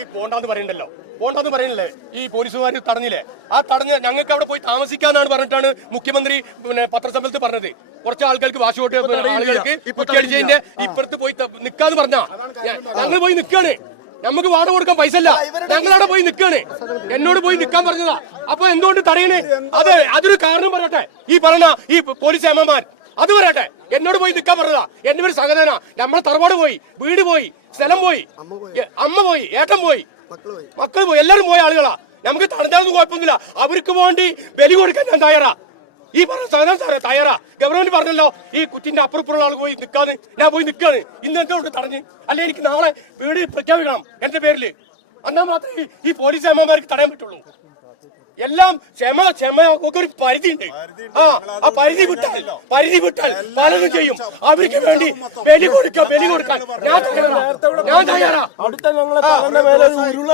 ഞങ്ങൾക്ക് പോണ്ടെന്ന് പറയണ്ടല്ലോ, പോണ്ടെന്ന് പറയുന്നില്ലേ ഈ പോലീസുകാർ തടഞ്ഞില്ലേ? ആ തടഞ്ഞ് ഞങ്ങൾക്ക് അവിടെ പോയി താമസിക്കാന്നാണ് പറഞ്ഞിട്ടാണ് മുഖ്യമന്ത്രി പത്രസമ്മേളനത്തിൽ പറഞ്ഞത്. കുറച്ച് ആൾക്കാർക്ക് വാശുവോട്ട് ആളുകൾക്ക് കുറ്റിയടിച്ചതിന്റെ ഇപ്പുറത്ത് പോയി നിക്കാന്ന് പറഞ്ഞാ ഞങ്ങൾ പോയി നിക്കാണ്. നമുക്ക് വാടക കൊടുക്കാൻ പൈസ ഇല്ല, ഞങ്ങളവിടെ പോയി നിക്കാണ്. എന്നോട് പോയി നിക്കാൻ പറഞ്ഞതാ. അപ്പൊ എന്തുകൊണ്ട് തടയണേ? അതൊരു കാരണം പറയട്ടെ. ഈ പറഞ്ഞ ഈ പോലീസ് അമ്മമാർ അത് പറയട്ടെ. എന്നോട് പോയി നിക്കാൻ പറഞ്ഞതാ. എന്റെ പേര് സഹോദരനാ. നമ്മളെ തറവാട് പോയി, വീട് പോയി, സ്ഥലം പോയി, അമ്മ പോയി, ഏട്ടൻ പോയി, മക്കൾ പോയി, എല്ലാരും പോയ ആളുകളാ. നമുക്ക് തടഞ്ഞാലൊന്നും കുഴപ്പമൊന്നുമില്ല. അവർക്ക് വേണ്ടി ബലി കൊടുക്കാൻ ഞാൻ തയ്യാറാ. ഈ പറഞ്ഞ സാധനം സാറേ തയ്യാറാ. ഗവൺമെന്റ് പറഞ്ഞല്ലോ ഈ കുറ്റിന്റെ അപ്പുറപ്പുറമുള്ള ആൾ പോയി നിൽക്കാന്ന്. ഞാൻ പോയി നിൽക്കാണ്. ഇന്ന് എന്തുകൊണ്ട് തടഞ്ഞ്? അല്ലെ എനിക്ക് നാളെ വീട് പ്രഖ്യാപിക്കണം എന്റെ പേരില്. എന്നാൽ മാത്രമേ ഈ പോലീസ് അമ്മമാർക്ക് തടയാൻ പറ്റുള്ളൂ. എല്ലാം ക്ഷമ ഒക്കെ ഒരു പരിധി ഉണ്ട്. ആ പരിധി വിട്ടാൽ പലതും ചെയ്യും. അവർക്ക് വേണ്ടി ബലി കൊടുക്കാൻ ഞാൻ തയ്യാറാ. അടുത്ത ഞങ്ങളെ മേലെ ഉരുള